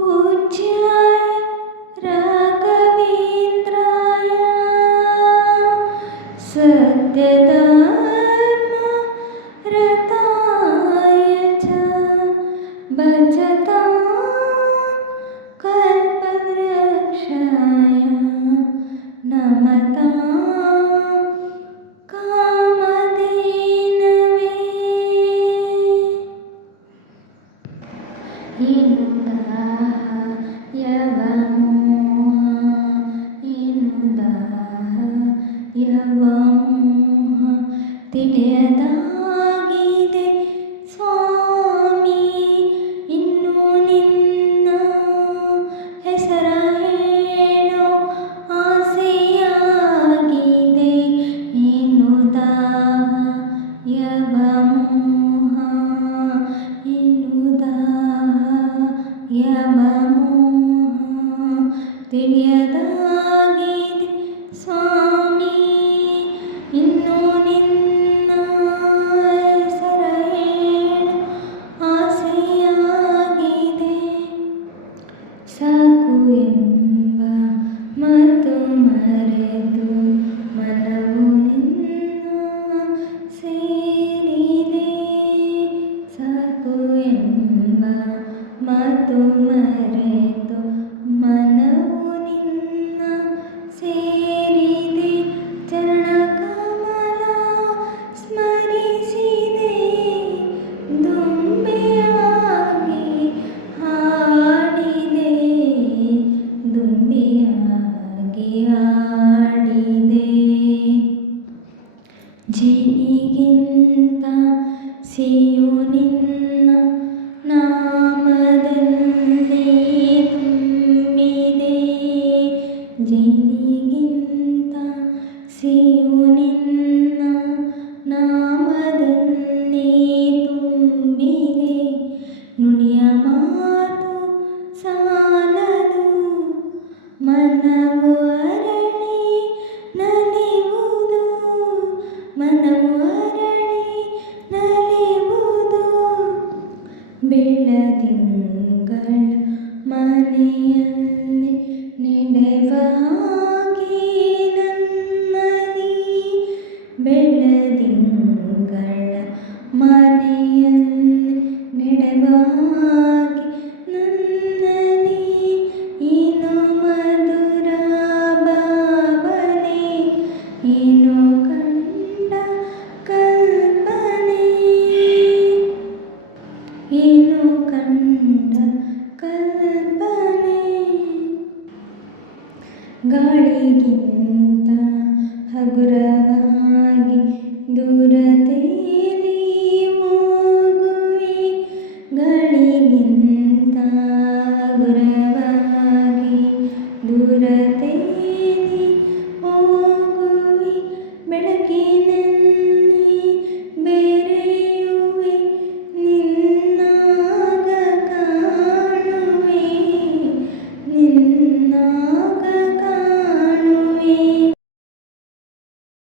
पूज्याय राघवेन्द्राय सद्यधर्मताय च भचता कल्पवृक्षाया नमता कामदीनवे heaven ತಿಳಿಯದಾಗಿದೆ ಸ್ವಾಮಿ ಇನ್ನೂ ನಿನ್ನ ಹೆಸರ ಹೇಳು ಆಸೆಯಾಗಿದೆ ಸಾಕು ಎಂಬ ಮತ್ತು ಮರೆತು ಮನವು ನಿನ್ನ ಸೇರಿದೆ ಸಾಕು ಎಂಬ ಮತ್ತು ಮರೆತು ಸಿಯು ನಿನ್ನ ನಾಮದಲ್ಲಿ ತುಂಬಿದೆ ಜನಿಗಿಂತ ಸಿಯು ನಿನ್ನ ನಾಮದಲ್ಲಿ ತುಂಬಿದೆ ನುಡಿಯ ಮಾತು ಸಾಲದು ಮನವು ಅರಣಿ ನಲಿವುದು ಮನವು ನನ್ನಲಿ ಏನೋ ಮಧುರಬನೇನೋ ಕಂಡ ಕಲ್ಪನೆ ಏನೋ ಕಂಡ ಕಲ್ಪನೆ ಗಾಳಿಗಿಂತ ಹಗುರ